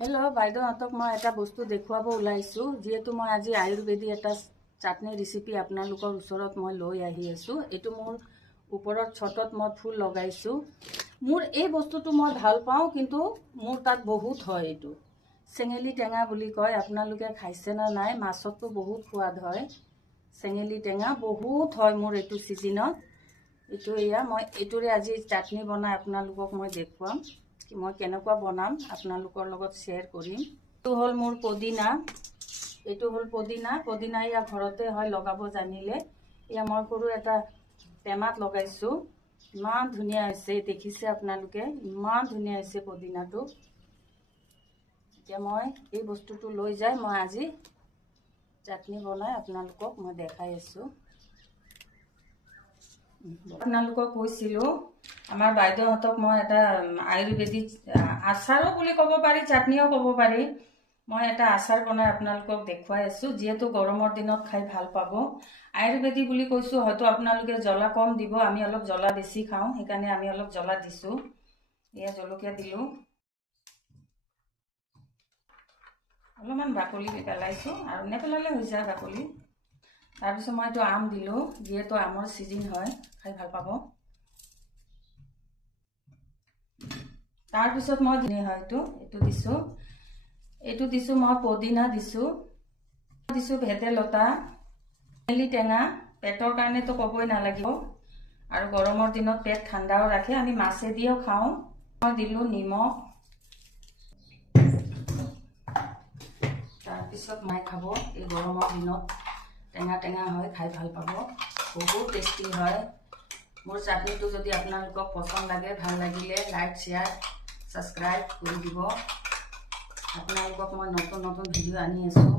Hello' বাইদেউহঁতক মই এটা বস্তু দেখুৱাব ওলাইছোঁ যিহেতু মই আজি আয়ুৰ্বেদিক এটা চাটনি ৰেচিপি আপোনালোকৰ ওচৰত মই লৈ আহি আছোঁ। এইটো মোৰ ওপৰত ছটত মই ফুল লগাইছোঁ। মোৰ এই বস্তুটো মই ভাল পাওঁ, কিন্তু মোৰ তাত বহুত হয়। এইটো চেঙেলী টেঙা বুলি কয়, আপোনালোকে খাইছে না নাই? মাছততো বহুত সোৱাদ হয়। চেঙেলী টেঙা বহুত হয় মোৰ এইটো ছিজনত। এইটো এয়া মই এইটোৰে আজি চাটনি বনাই আপোনালোকক মই দেখুৱাম। মই কেনেকুৱা বনাম আপোনালোকৰ লগত শ্বেয়াৰ কৰিম। এইটো হ'ল মোৰ পদিনা, এইটো হ'ল পদিনা ইয়া ঘৰতে হয় লগাব জানিলে। এয়া মই সৰু এটা টেমাত লগাইছোঁ। ইমান ধুনীয়া হৈছে, দেখিছে আপোনালোকে, ইমান ধুনীয়া হৈছে পদিনাটো। এতিয়া মই এই বস্তুটো লৈ যাই মই আজি চাটনি বনাই আপোনালোকক মই দেখাই আছোঁ। আপোনালোকক কৈছিলোঁ আমাৰ বাইদেউহঁতক মই এটা আয়ুৰ্বেদিক আচাৰো বুলি ক'ব পাৰি, চাটনিও ক'ব পাৰি, মই এটা আচাৰ বনাই আপোনালোকক দেখুৱাই আছোঁ। যিহেতু গৰমৰ দিনত খাই ভাল পাব। আয়ুৰ্বেদিক বুলি কৈছোঁ, হয়তো আপোনালোকে জ্বলা কম দিব, আমি অলপ জ্বলা বেছি খাওঁ, সেইকাৰণে আমি অলপ জ্বলা দিছোঁ। এয়া জলকীয়া দিলোঁ, অলপমান বাকলি পেলাইছোঁ, আৰু নেপেলালে হৈ যায় বাকলি। তাৰপিছত মই এইটো আম দিলোঁ, যিহেতু আমৰ ছিজন হয়, খাই ভাল পাব। তাৰপিছত মই এইটো দিছোঁ মই পদিনা দিছোঁ, ভেদাইলতা, চেঙেলী টেঙা, পেটৰ কাৰণেতো ক'বই নালাগিব, আৰু গৰমৰ দিনত পেট ঠাণ্ডাও ৰাখে, আমি মাছেদিও খাওঁ। মই দিলোঁ নিমখ। তাৰপিছত মাই খাব, এই গৰমৰ দিনত টেঙা হয়, খাই ভাল পাব, বহুত টেষ্টি হয়। মোৰ চাটনিটো যদি আপোনালোকক পচন্দ লাগে, ভাল লাগিলে লাইক, শ্বেয়াৰ, ছাবস্ক্ৰাইব কৰি দিব। আপোনালোকক মই নতুন ভিডিঅ' আনি আছোঁ।